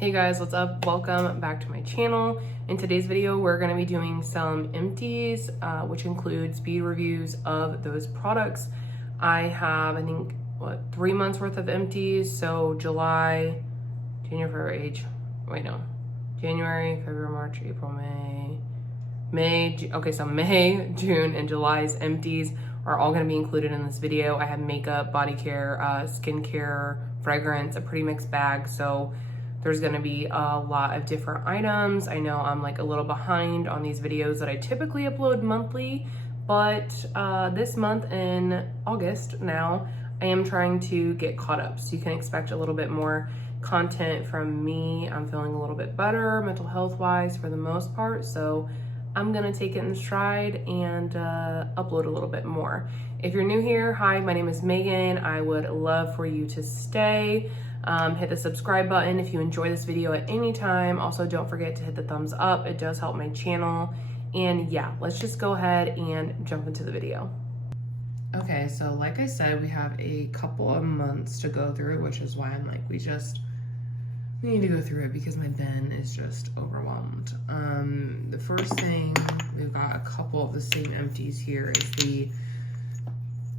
Hey guys, what's up? Welcome back to my channel. In today's video, we're going to be doing some empties, which includes speed reviews of those products. I have, I think, 3 months worth of empties. So July, January, February, March, April, May. Okay, so May, June, and July's empties are all going to be included in this video. I have makeup, body care, skincare, fragrance, a pretty mixed bag. So there's going to be a lot of different items. I know I'm like a little behind on these videos that I typically upload monthly, but this month in August now, I am trying to get caught up. So you can expect a little bit more content from me. I'm feeling a little bit better mental health wise for the most part. So I'm gonna take it in stride and upload a little bit more. If you're new here, hi, my name is Megan. I would love for you to stay. Hit the subscribe button if you enjoy this video at any time. Also, don't forget to hit the thumbs up. It does help my channel. And yeah, let's just go ahead and jump into the video. Okay, so like I said, we have a couple of months to go through, which is why I'm like, we need to go through it because my bin is just overwhelmed. The first thing, we've got a couple of the same empties here, is the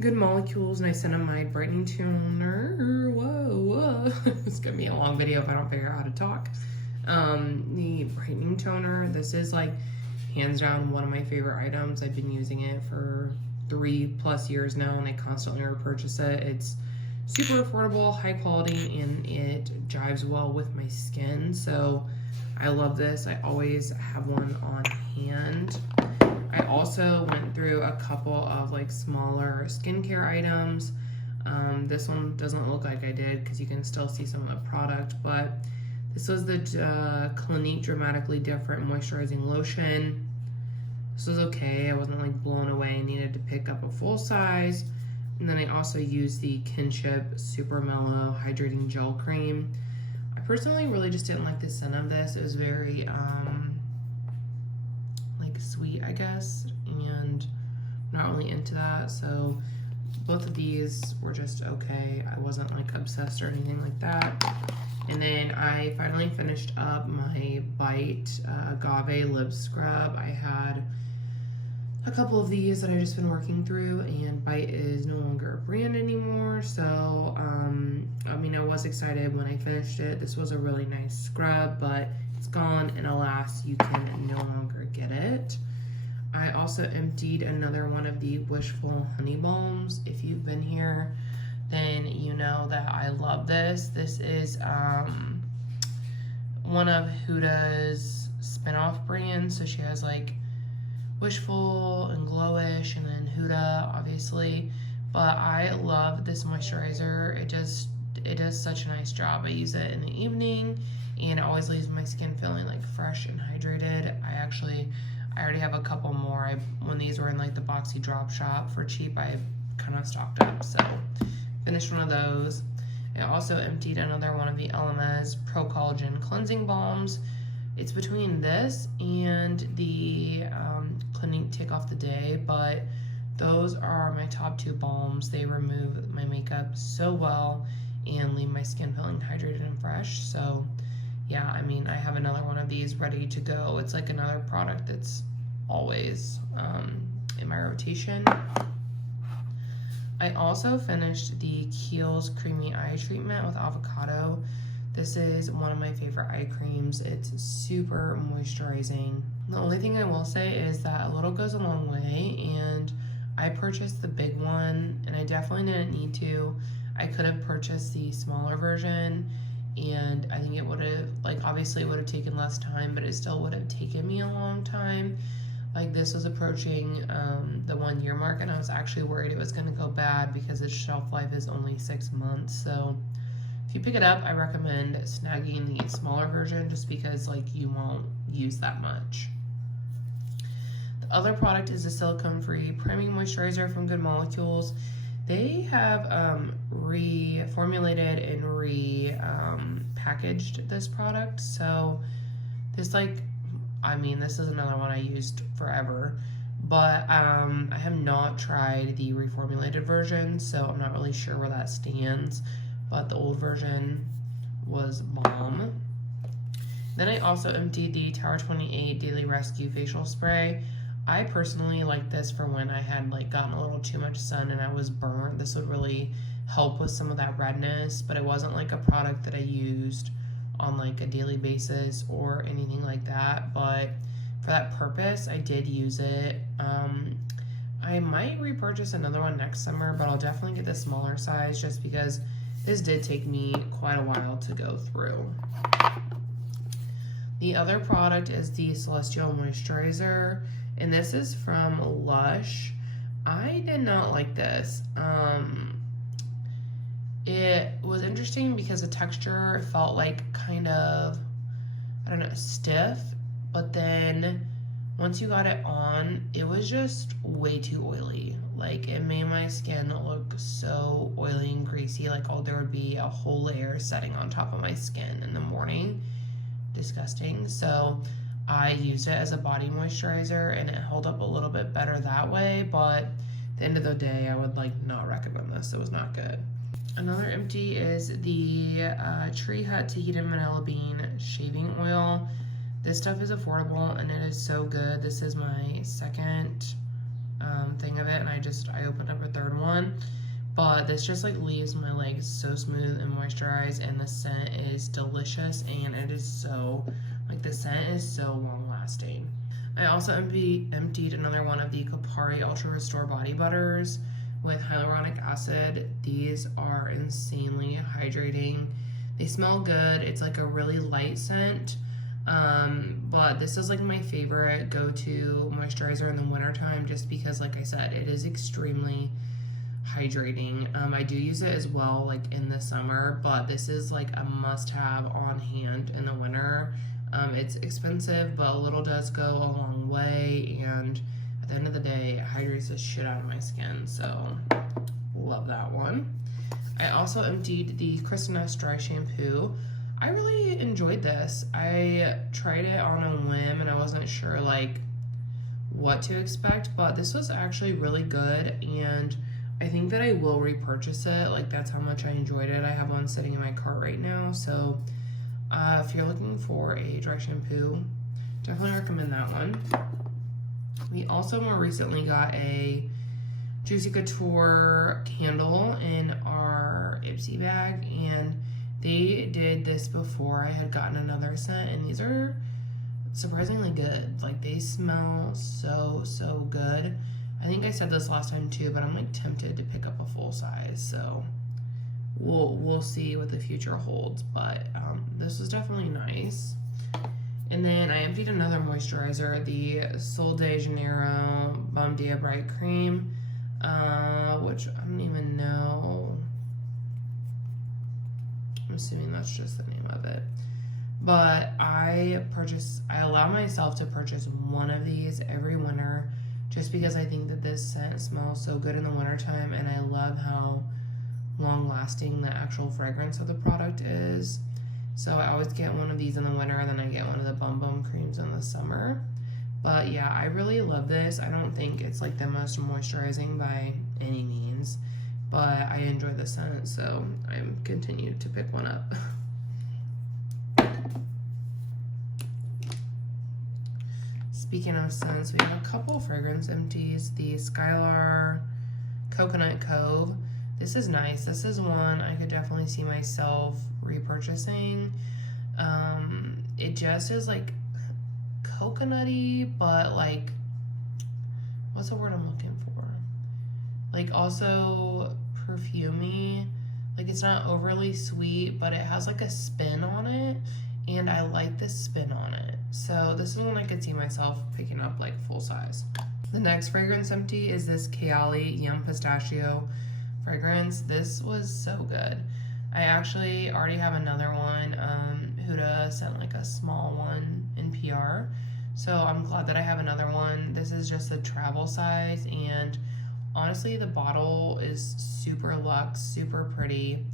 Good Molecules, and I sent them my Brightening Toner. Whoa. It's gonna be a long video if I don't figure out how to talk. The Brightening Toner, this is like hands down one of my favorite items. I've been using it for 3+ years now, and I constantly repurchase it. It's super affordable, high quality, and it jives well with my skin. So I love this. I always have one on hand. I also went through a couple of like smaller skincare items. This one doesn't look like I did because you can still see some of the product, but this was the Clinique Dramatically Different Moisturizing Lotion. This was okay. I wasn't like blown away. I needed to pick up a full size. And then I also used the Kinship Super Mellow Hydrating Gel Cream. I personally really just didn't like the scent of this. It was very like sweet, I guess, and not really into that. So both of these were just okay. I wasn't like obsessed or anything like that. And then I finally finished up my Bite Agave Lip Scrub. I had a couple of these that I've just been working through, and Bite is no longer a brand anymore. So, I mean, I was excited when I finished it. This was a really nice scrub, but it's gone, and alas, you can no longer get it. I also emptied another one of the Wishful Honey Balms. If you've been here, then you know that I love this. This is one of Huda's spinoff brands. So she has like Wishful and Glowish, and then Huda, obviously. But I love this moisturizer. It does such a nice job. I use it in the evening, and it always leaves my skin feeling like fresh and hydrated. I already have a couple more. When these were in like the Boxy Drop Shop for cheap, I kind of stocked up. So finished one of those. I also emptied another one of the LMS Pro Collagen Cleansing Balms. It's between this and the Clinique Take Off the Day, but those are my top 2 balms. They remove my makeup so well and leave my skin feeling hydrated and fresh. So yeah, I mean, I have another one of these ready to go. It's like another product that's always in my rotation. I also finished the Kiehl's Creamy Eye Treatment with Avocado. This is one of my favorite eye creams. It's super moisturizing. The only thing I will say is that a little goes a long way, and I purchased the big one, and I definitely didn't need to. I could have purchased the smaller version, and I think it would have, like, obviously it would have taken less time, but it still would have taken me a long time. Like, this was approaching the 1-year mark, and I was actually worried it was going to go bad because its shelf life is only 6 months. So if you pick it up, I recommend snagging the smaller version just because like you won't use that much. The other product is the silicone-free priming moisturizer from Good Molecules. They have reformulated and packaged this product. So this, like, I mean, this is another one I used forever, but I have not tried the reformulated version, so I'm not really sure where that stands. But the old version was bomb. Then I also emptied the Tower 28 Daily Rescue Facial Spray. I personally like this for when I had like gotten a little too much sun and I was burnt. This would really help with some of that redness, but it wasn't like a product that I used on like a daily basis or anything like that. But for that purpose, I did use it. I might repurchase another one next summer, but I'll definitely get the smaller size just because this did take me quite a while to go through. The other product is the Celestial Moisturizer, and this is from Lush. I did not like this. It was interesting because the texture felt like kind of, I don't know, stiff, but then once you got it on, it was just way too oily. Like, it made my skin look so oily and greasy, like there would be a whole layer setting on top of my skin in the morning. Disgusting. So I used it as a body moisturizer and it held up a little bit better that way, but at the end of the day, I would like not recommend this. It was not good. Another empty is the Tree Hut Tahitian Vanilla Bean Shaving Oil. This stuff is affordable and it is so good. This is my second thing of it, and I opened up a third one. But this just like leaves my legs so smooth and moisturized, and the scent is delicious, and it is so, like, the scent is so long lasting. I also emptied another one of the Kopari Ultra Restore Body Butters with hyaluronic acid. These are insanely hydrating. They smell good. It's like a really light scent. But this is like my favorite go-to moisturizer in the wintertime just because, like I said, it is extremely hydrating. I do use it as well like in the summer, but this is like a must-have on hand in the winter. It's expensive, but a little does go a long way, and at the end of the day, it hydrates the shit out of my skin, so love that one. I also emptied the Kristen Nest Dry Shampoo. I really enjoyed this. I tried it on a whim and I wasn't sure like what to expect, but this was actually really good, and I think that I will repurchase it. Like, that's how much I enjoyed it. I have one sitting in my cart right now, so if you're looking for a dry shampoo, definitely recommend that one. We also more recently got a Juicy Couture candle in our Ipsy bag, and they did this before I had gotten another scent, and these are surprisingly good. Like, they smell so good. I think I said this last time too, but I'm like tempted to pick up a full size, so we'll see what the future holds, but this is definitely nice. And then I emptied another moisturizer, the Sol de Janeiro Bom Dia Bright Cream, which I don't even know. I'm assuming that's just the name of it. But I allow myself to purchase one of these every winter just because I think that this scent smells so good in the wintertime, and I love how long lasting the actual fragrance of the product is. So I always get one of these in the winter, and then I get one of the Bum Bum creams in the summer. But yeah, I really love this. I don't think it's like the most moisturizing by any means, but I enjoy the scent, so I'm continued to pick one up. Speaking of scents, we have a couple fragrance empties. The Skylar Coconut Cove. This is nice. This is one I could definitely see myself repurchasing. It just is like coconutty, but like, what's the word I'm looking for? Like, also perfumey. Like, it's not overly sweet, but it has like a spin on it, and I like the spin on it. So this is one I could see myself picking up like full size. The next fragrance empty is this Kayali Yum Pistachio fragrance. This was so good. I actually already have another one. Huda sent like a small one in PR, so I'm glad that I have another one. This is just the travel size, and honestly the bottle is super luxe, super pretty.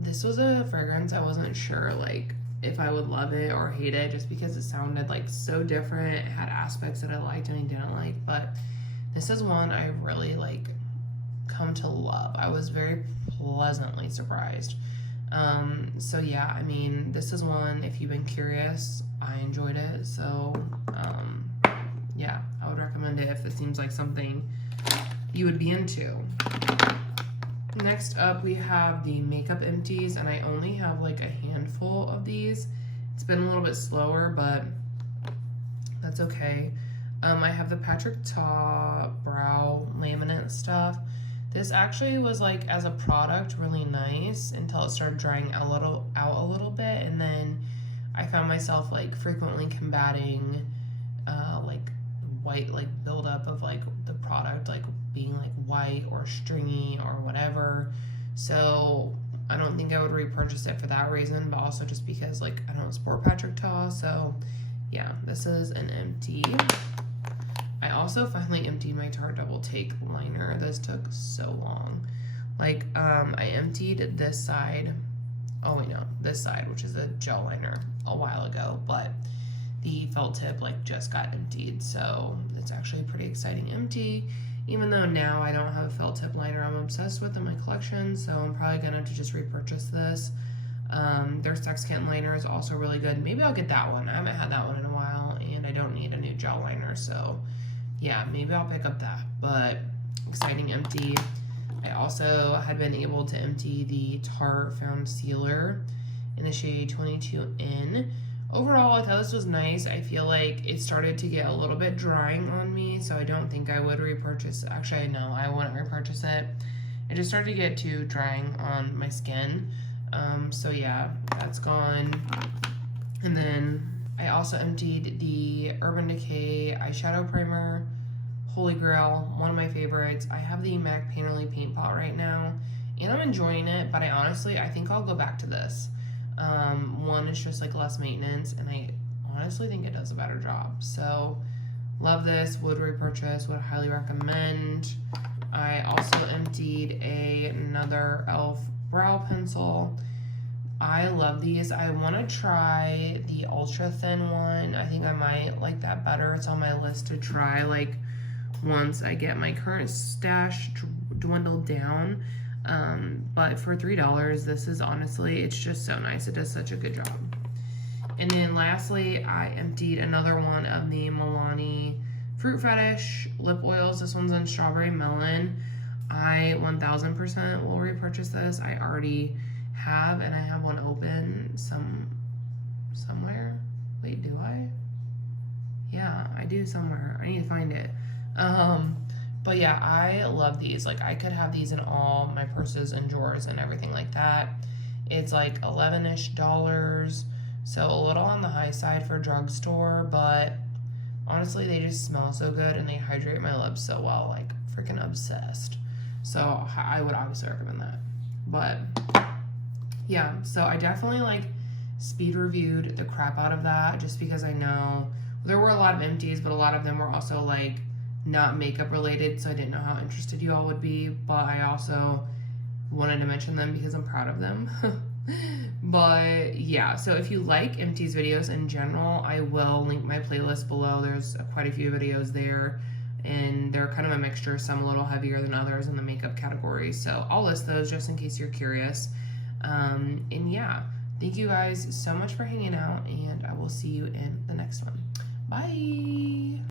This was a fragrance I wasn't sure like if I would love it or hate it, just because it sounded like so different. It had aspects that I liked and I didn't like, but this is one I really like come to love. I was very pleasantly surprised. So yeah, I mean, this is one, if you've been curious, I enjoyed it. So, yeah, I would recommend it if it seems like something you would be into. Next up, we have the makeup empties, and I only have like a handful of these. It's been a little bit slower, but that's okay. I have the Patrick Ta brow laminate stuff. This actually was like, as a product, really nice until it started drying out a little bit, and then I found myself like frequently combating like white like buildup of like the product like being like white or stringy or whatever. So I don't think I would repurchase it for that reason, but also just because like I don't support Patrick Ta. So yeah, this is an empty. I also finally emptied my Tarte Double Take liner. This took so long. Like, I emptied this side. Oh wait, no, this side, which is a gel liner, a while ago, but the felt tip like just got emptied. So it's actually a pretty exciting empty. Even though now I don't have a felt tip liner I'm obsessed with in my collection, so I'm probably gonna have to just repurchase this. Their Sex Kitten liner is also really good. Maybe I'll get that one. I haven't had that one in a while, and I don't need a new gel liner, so yeah, maybe I'll pick up that. But exciting empty. I also had been able to empty the Tarte Found Sealer in the shade 22N. Overall, I thought this was nice. I feel like it started to get a little bit drying on me, so I don't think I would repurchase it. Actually, no, I wouldn't repurchase it. It just started to get too drying on my skin. So yeah, that's gone. And then I also emptied the Urban Decay eyeshadow primer. Holy Grail, one of my favorites. I have the MAC Painterly Paint Pot right now, and I'm enjoying it, but I think I'll go back to this. One, it's just like less maintenance, and I honestly think it does a better job. So, love this, would repurchase, would highly recommend. I also emptied another e.l.f. brow pencil. I love these. I want to try the ultra thin one. I think I might like that better. It's on my list to try like once I get my current stash dwindled down. But for $3, this is honestly, it's just so nice. It does such a good job. And then lastly, I emptied another one of the Milani Fruit Fetish lip oils. This one's in Strawberry Melon. I 1000% will repurchase this. I already have, and I have one open somewhere. Wait, do I? Yeah, I do somewhere. I need to find it. But yeah, I love these. Like, I could have these in all my purses and drawers and everything like that. It's like $11-ish, so a little on the high side for drugstore, but honestly, they just smell so good and they hydrate my lips so well. Like, freaking obsessed. So I would obviously recommend that. But yeah, so I definitely like speed reviewed the crap out of that, just because I know there were a lot of empties, but a lot of them were also like not makeup related, so I didn't know how interested you all would be, but I also wanted to mention them because I'm proud of them. But yeah, so if you like empties videos in general, I will link my playlist below. There's quite a few videos there, and they're kind of a mixture, some a little heavier than others in the makeup category, so I'll list those just in case you're curious. And yeah, thank you guys so much for hanging out, and I will see you in the next one. Bye!